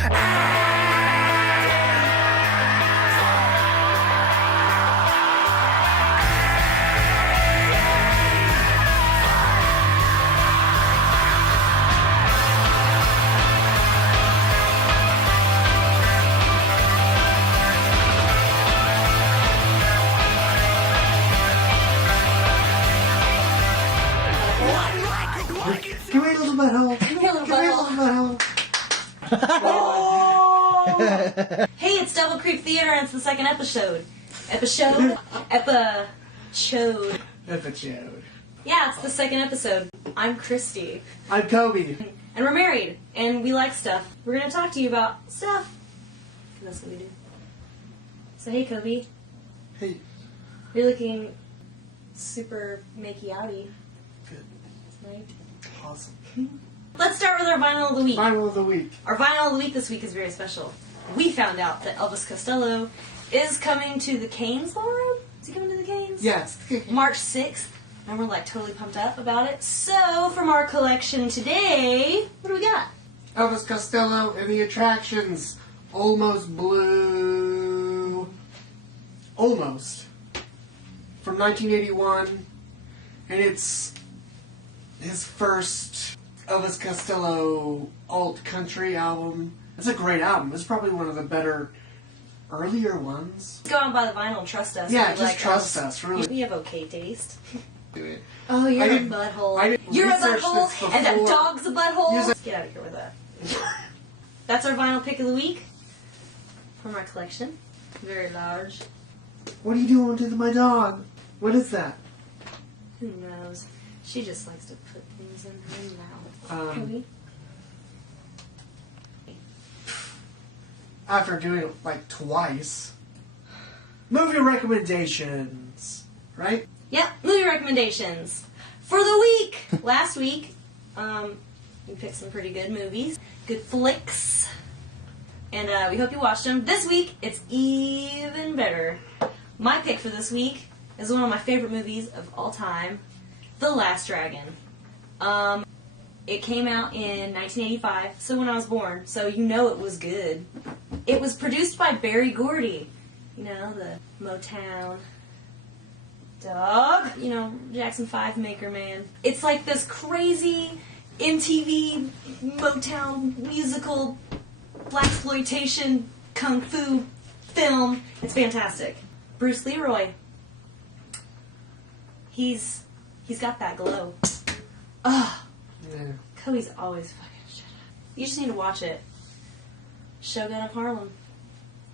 Come here, little butthole. Come here, little butthole. Hey, it's DoubleCreep Theater, and it's the second episode. Episode. Yeah, it's the second episode. I'm Kristy. I'm Coby. And we're married, and we like stuff. We're going to talk to you about stuff. That's what we do. So, hey, Coby. Hey. You're looking super makey-outy. Good. Right? Awesome. Let's start with our vinyl of the week. Vinyl of the week. Our vinyl of the week this week is very special. We found out that Elvis Costello is coming to the Canes Ballroom. Is he coming to the Canes? Yes. March 6th. And we're like totally pumped up about it. So, from our collection today, what do we got? Elvis Costello and the Attractions. Almost Blue. Almost. From 1981. And it's his first Elvis Costello alt country album. It's a great album. It's probably one of the better earlier ones. Go out and buy the vinyl and trust us. Yeah, We just like trust us, really. We have okay taste. Do it. Oh, you're a butthole. You're a butthole, and that dog's a butthole. Let's get out of here with that. That's our vinyl pick of the week from our collection. Very large. What are you doing to my dog? What is that? Who knows? She just likes to put things in her mouth. After doing it like twice. Movie recommendations, right? Yep, movie recommendations for the week. Last week, we picked some pretty good movies, good flicks, and we hope you watched them. This week, it's even better. My pick for this week is one of my favorite movies of all time, The Last Dragon. It came out in 1985, so when I was born, so you know it was good. It was produced by Berry Gordy, you know, the Motown dog, you know, Jackson 5 maker man. It's like this crazy MTV Motown musical blaxploitation kung fu film. It's fantastic. Bruce Leroy. He's got that glow. Ugh. Yeah. Cody's always fucking shut up. You just need to watch it. Shogun of Harlem.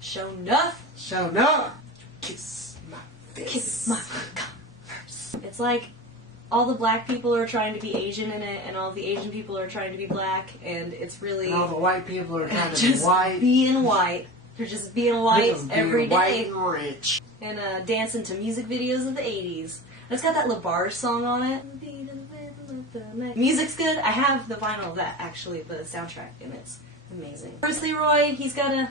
Show enough. Show enough. Kiss my face. Kiss my face. It's like all the black people are trying to be Asian in it, and all the Asian people are trying to be black, and it's really... And all the white people are trying to just be white. being white. They're just being white every day. White and rich. And dancing to music videos of the 80s. And it's got that LaBarge song on it. Music's good. I have the vinyl of that, actually, the soundtrack, and it's amazing. Bruce Leroy, he doesn't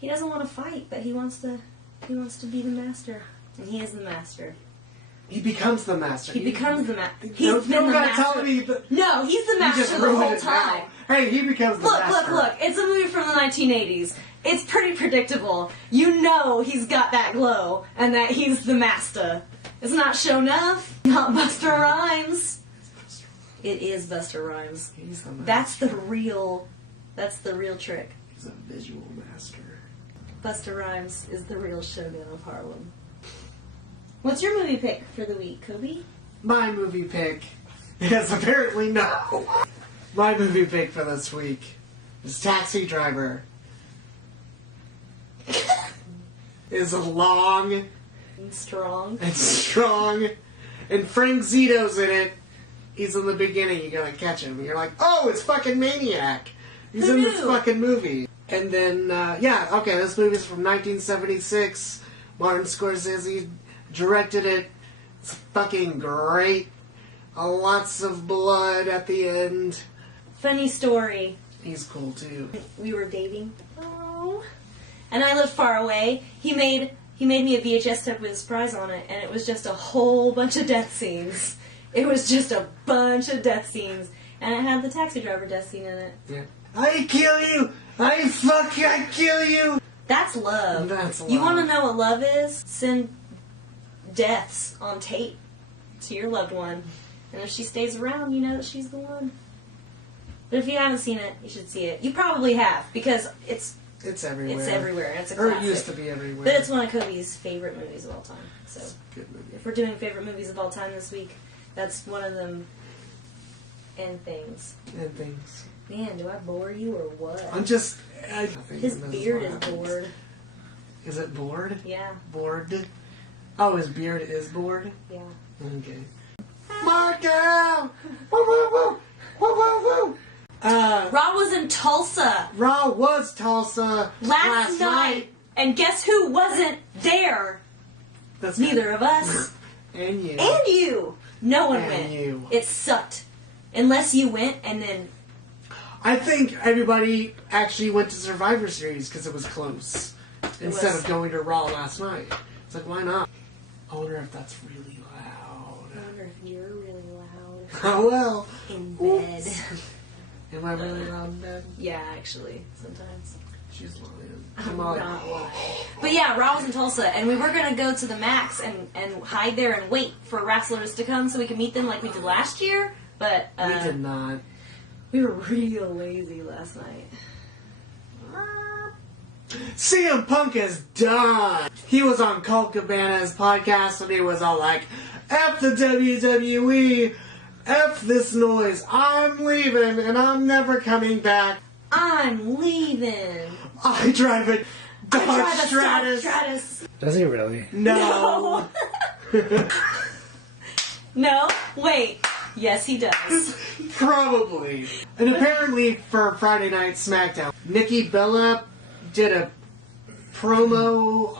want to fight, but he wants to be the master. And he is the master. He becomes the master. He becomes the master. He's been the master. Tell me that. No, he's the master the whole time. Hey, he becomes the master. Look. It's a movie from the 1980s. It's pretty predictable. You know he's got that glow, and that he's the master. It's not Sho'nuff, not Busta Rhymes. It is Busta Rhymes. He's the master. That's the real trick. He's a visual master. Busta Rhymes is the real Shogun of Harlem. What's your movie pick for the week, Coby? My movie pick is apparently no. My movie pick for this week is Taxi Driver. Is long And strong. and Frank Zito's in it. He's in the beginning. You gotta catch him. You're like, oh, it's fucking Maniac. He's in this fucking movie. And then, this movie's from 1976. Martin Scorsese directed it. It's fucking great. Lots of blood at the end. Funny story. He's cool too. We were dating. Oh. And I lived far away. He made me a VHS tape with a surprise on it, and it was just a whole bunch of death scenes. It was just a bunch of death scenes. And it had the Taxi Driver death scene in it. Yeah. I kill you! I kill you. That's love. That's love. You want to know what love is? Send deaths on tape to your loved one. And if she stays around, you know that she's the one. But if you haven't seen it, you should see it. You probably have, because it's everywhere. It's everywhere. And it's a or classic. It used to be everywhere. But it's one of Coby's favorite movies of all time. So good movie. if we're doing favorite movies of all time this week, that's one of them. And things. Man, do I bore you or what? His beard is bored. Is it bored? Yeah. Bored? Oh, his beard is bored? Yeah. Okay. Marco! Woo, woo, woo! Woo, woo, woo! Raw was in Tulsa. Raw was Tulsa last night. And guess who wasn't there? That's neither of us. And you. And you. No one went. You. It sucked. Unless you went and then... I think everybody actually went to Survivor Series because it was close. Instead of going to Raw last night. It's like, why not? I wonder if that's really loud. I wonder if you're really loud. Oh, well. In bed. Am I really loud in bed? Yeah, actually. Sometimes. She's lying. I'm not lying. But yeah, Raw was in Tulsa, and we were going to go to the Max and hide there and wait for wrestlers to come so we could meet them like we did last year. But we did not. We were real lazy last night. CM Punk is done. He was on Colt Cabana's podcast and he was all like, F the WWE, F this noise, I'm leaving and I'm never coming back. I'm leaving. I drive a Dodge Stratus. Does he really? No. No? Wait. Yes, he does. Probably. And apparently for Friday Night SmackDown, Nikki Bella did a promo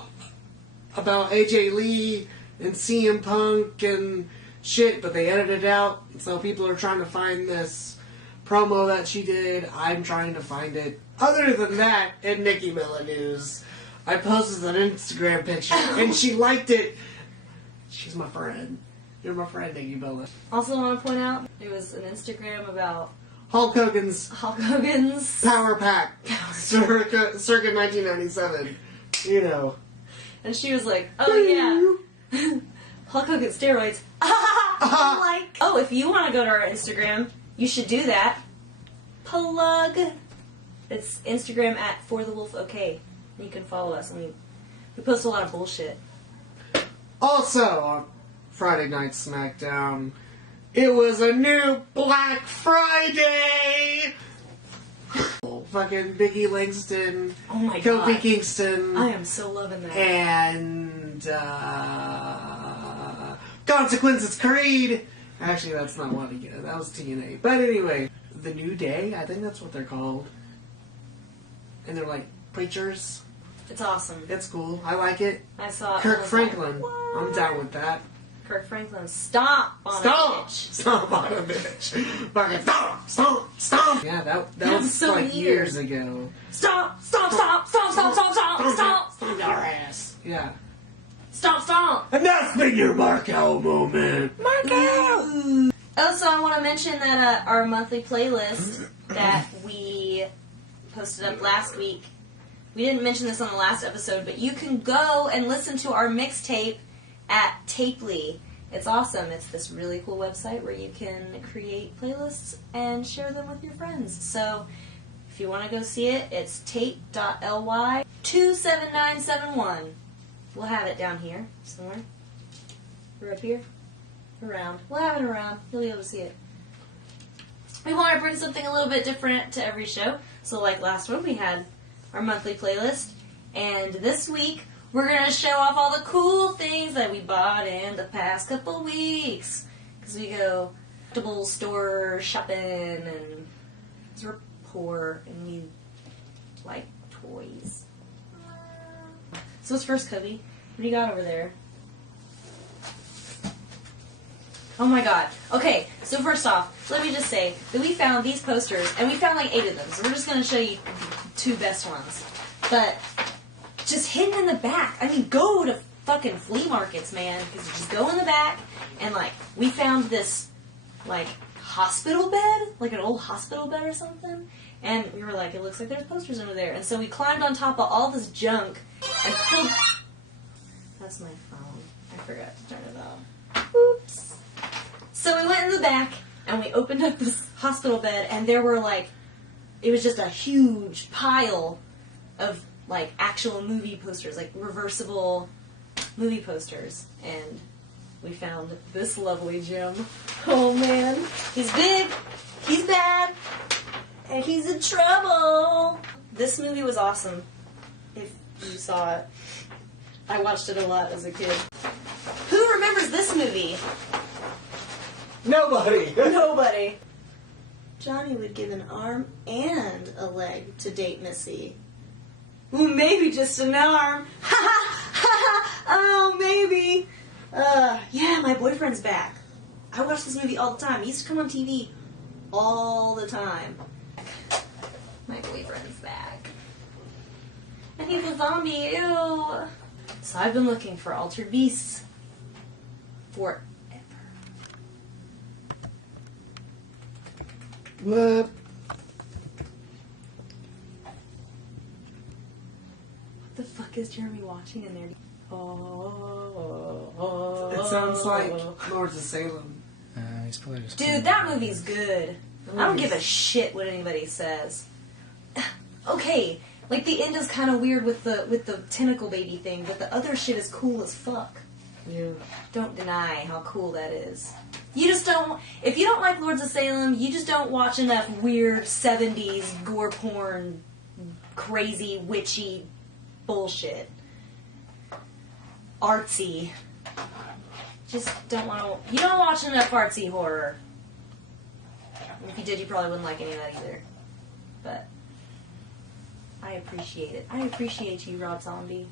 about AJ Lee and CM Punk and shit, but they edited it out. So people are trying to find this promo that she did. I'm trying to find it. Other than that, in Nikki Bella news, I posted an Instagram picture and she liked it. She's my friend. You're my friend, Nikki Bella. Also want to point out, it was an Instagram about Hulk Hogan's Power Pack circa 1997. You know. And she was like, oh yeah. Hulk Hogan steroids. I'm like, oh, if you want to go to our Instagram, you should do that. Plug. It's Instagram at ForTheWolfOK. You can follow us. I mean, we post a lot of bullshit. Also, on Friday Night SmackDown, it was a new Black Friday! Fucking Biggie Langston, oh my Kofi God. Kingston. I am so loving that. And, Consequences Creed. Actually, that's not what he did. That was TNA. But anyway, The New Day, I think that's what they're called. And they're like preachers. It's awesome. It's cool. I like it. I saw it. Kirk Franklin. Like, I'm down with that. Kirk Franklin, stomp on a bitch. Stomp on a bitch. Fucking stomp, stomp, stomp. Yeah, that was so like weird. Years ago. Stomp, stomp, stomp, stomp, stomp, stomp, stomp, stomp. Stomp your ass. Yeah. Stomp, stomp. And that's been your Marco moment. Marco! Also, I want to mention that our monthly playlist that we posted up last week, we didn't mention this on the last episode, but you can go and listen to our mixtape at Tapely. It's awesome. It's this really cool website where you can create playlists and share them with your friends. So if you want to go see it, it's tape.ly 27971. We'll have it down here somewhere. Or up here. Around. We'll have it around. You'll be able to see it. We want to bring something a little bit different to every show. So like last one, we had our monthly playlist. And this week, we're going to show off all the cool things that we bought in the past couple weeks. Because we go vegetable store shopping and we're poor and we like toys. So what's first, Coby? What do you got over there? Oh my god. Okay, so first off, let me just say that we found these posters, and we found like 8 of them, so we're just going to show you 2 best ones. But just hidden in the back. I mean, go to fucking flea markets, man, because you just go in the back, and like, we found this, like, hospital bed, like an old hospital bed or something, And we were like, it looks like there's posters under there. And so we climbed on top of all this junk and pulled... That's my phone. I forgot to turn it off. Oops. So we went in the back and we opened up this hospital bed and there were like... It was just a huge pile of like actual movie posters, like reversible movie posters. And we found this lovely gem. Oh man. He's big. He's bad. And he's in trouble. This movie was awesome. If you saw it. I watched it a lot as a kid. Who remembers this movie? Nobody. Nobody. Johnny would give an arm and a leg to date Missy. Ooh, maybe just an arm. Ha ha ha! Oh, maybe. Yeah, my boyfriend's back. I watch this movie all the time. He used to come on TV all the time. My boyfriend's back. And he's a zombie, ew. So I've been looking for altered beasts forever. What? What the fuck is Jeremy watching in there? Oh, It sounds like Lords of Salem. He's probably just dude, that movie's good. I don't give a shit what anybody says. Okay, like the end is kind of weird with the tentacle baby thing, but the other shit is cool as fuck. Yeah. Don't deny how cool that is. You just don't... If you don't like Lords of Salem, you just don't watch enough weird 70s gore porn, crazy, witchy bullshit. Artsy. Just don't want to... You don't watch enough artsy horror. If you did, you probably wouldn't like any of that either. But... I appreciate it. I appreciate you, Rob Zombie.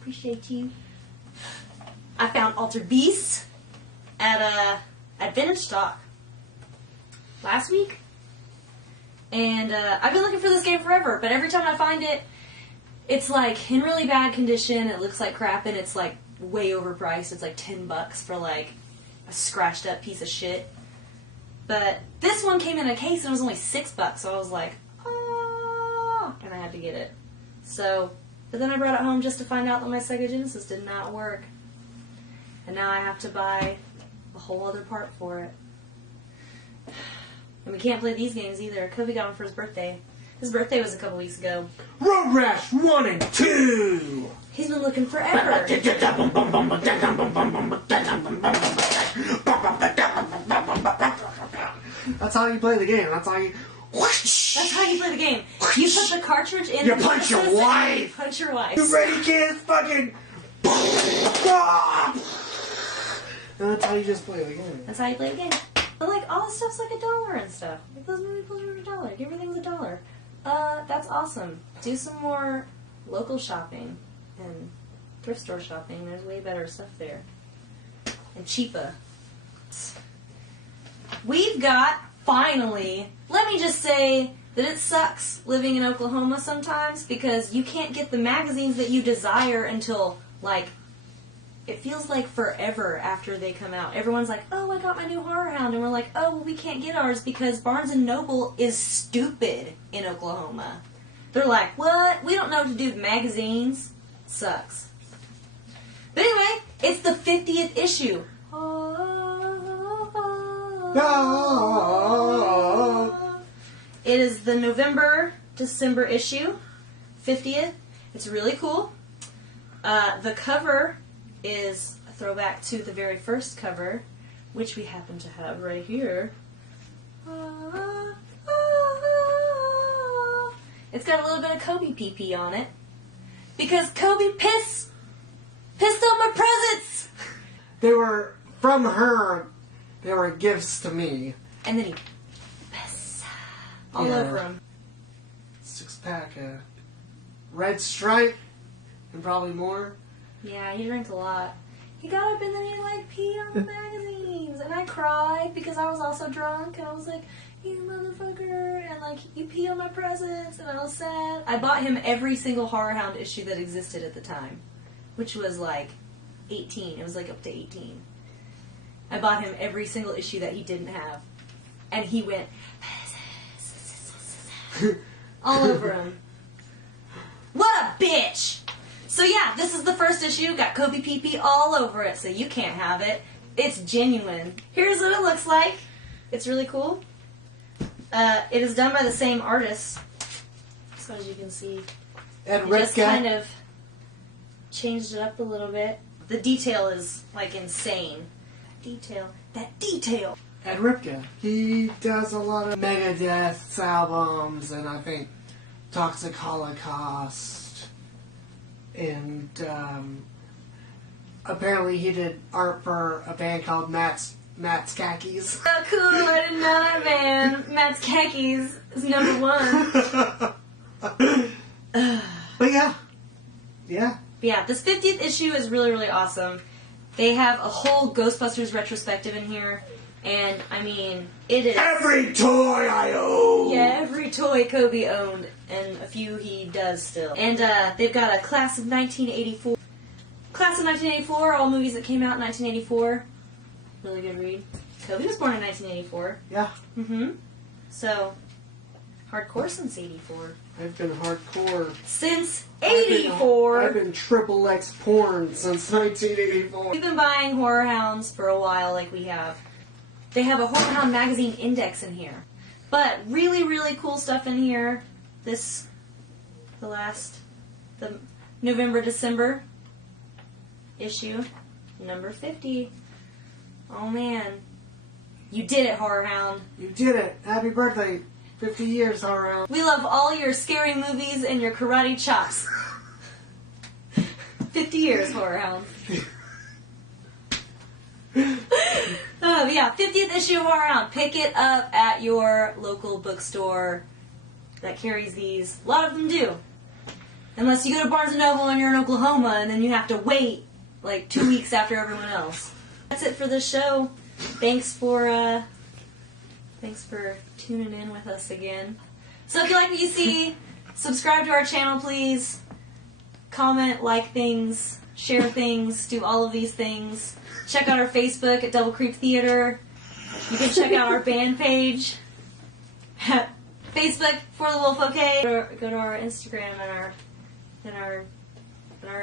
Appreciate you. I found Altered Beasts at Vintage Stock last week, and I've been looking for this game forever. But every time I find it, it's like in really bad condition. It looks like crap, and it's like way overpriced. It's like $10 for like a scratched up piece of shit. But this one came in a case and it was only $6, so I was like, oh, and I had to get it. So, but then I brought it home just to find out that my Sega Genesis did not work. And now I have to buy a whole other part for it. And we can't play these games either. Coby got one for his birthday. His birthday was a couple weeks ago. Road Rash 1 and 2! He's been looking forever. That's how you play the game. That's how you... That's how you play the game. You put the cartridge in. You punch your wife! Punch your wife. You ready, kids? Fucking... And that's how you just play the game. That's how you play the game. But like, all this stuff's like $1 and stuff. Like, those movie posters are $1. Everything's $1. That's awesome. Do some more local shopping and thrift store shopping. There's way better stuff there. And cheaper. We've got, finally, let me just say that it sucks living in Oklahoma sometimes because you can't get the magazines that you desire until, like, it feels like forever after they come out. Everyone's like, oh, I got my new Horror Hound. And we're like, oh, well, we can't get ours because Barnes & Noble is stupid in Oklahoma. They're like, what? We don't know what to do with magazines. Sucks. But anyway, it's the 50th issue. It is the November-December issue. 50th. It's really cool. The cover is a throwback to the very first cover, which we happen to have right here. It's got a little bit of Coby pee-pee on it. Because Coby pissed on my presents! They were from her. They were gifts to me. And then he pissed all over him. 6-pack, red stripe, and probably more. Yeah, he drank a lot. He got up and then he like peed on the magazines. And I cried because I was also drunk. And I was like, you motherfucker. And like, you pee on my presents. And I was sad. I bought him every single Horror Hound issue that existed at the time. Which was like 18. It was like up to 18. I bought him every single issue that he didn't have. And he went... All over him. What a bitch! So yeah, this is the first issue. Got Coby pee-pee all over it, so you can't have it. It's genuine. Here's what it looks like. It's really cool. It is done by the same artist. So as you can see, And it just kind of changed it up a little bit. The detail is like insane. That detail. Ed Ripka. He does a lot of Megadeth albums, and I think Toxic Holocaust. And apparently he did art for a band called Matt's Khakis. Oh, cool. I didn't know that, man. Matt's Khakis is #1. But yeah. Yeah. Yeah, this 50th issue is really, really awesome. They have a whole Ghostbusters retrospective in here. And, I mean, it is... Every toy I own! Yeah, every toy Coby owned. And a few he does still. And they've got a Class of 1984. Class of 1984, all movies that came out in 1984. Really good read. Coby was born in 1984. Yeah. Mm-hmm. So, hardcore since 84. I've been hardcore. Since 84! I've been XXX porn since 1984. We've been buying Horror Hounds for a while, like we have. They have a Horror Hound magazine index in here. But really, really cool stuff in here. The November-December issue, number 50. Oh man. You did it, Horror Hound. You did it. Happy birthday. 50 years, Horror Hound. We love all your scary movies and your karate chops. 50 years, Horror Hound. Yeah, 50th issue of Horror Hound. Pick it up at your local bookstore that carries these. A lot of them do. Unless you go to Barnes & Noble and you're in Oklahoma and then you have to wait like 2 weeks after everyone else. That's it for this show. Thanks for tuning in with us again. So if you like what you see, subscribe to our channel, please. Comment, like things, share things, do all of these things. Check out our Facebook at DoubleCreep Theater. You can check out our band page at Facebook for the Wolf OK. Go to our Instagram and our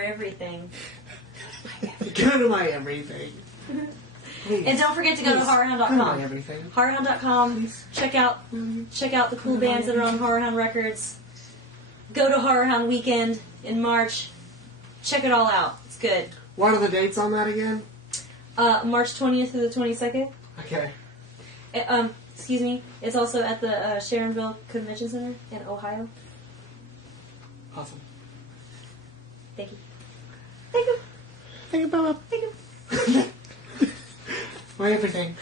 everything. Go to my everything. Please. And don't forget to go to HorrorHound.com. Go to my everything. HorrorHound.com. Check out the cool bands that are on HorrorHound Records. Go to HorrorHound Weekend in March. Check it all out. It's good. What are the dates on that again? March 20th through the 22nd. Okay. Excuse me. It's also at the Sharonville Convention Center in Ohio. Awesome. Thank you. Thank you. Thank you, Bella. Thank you. My everything.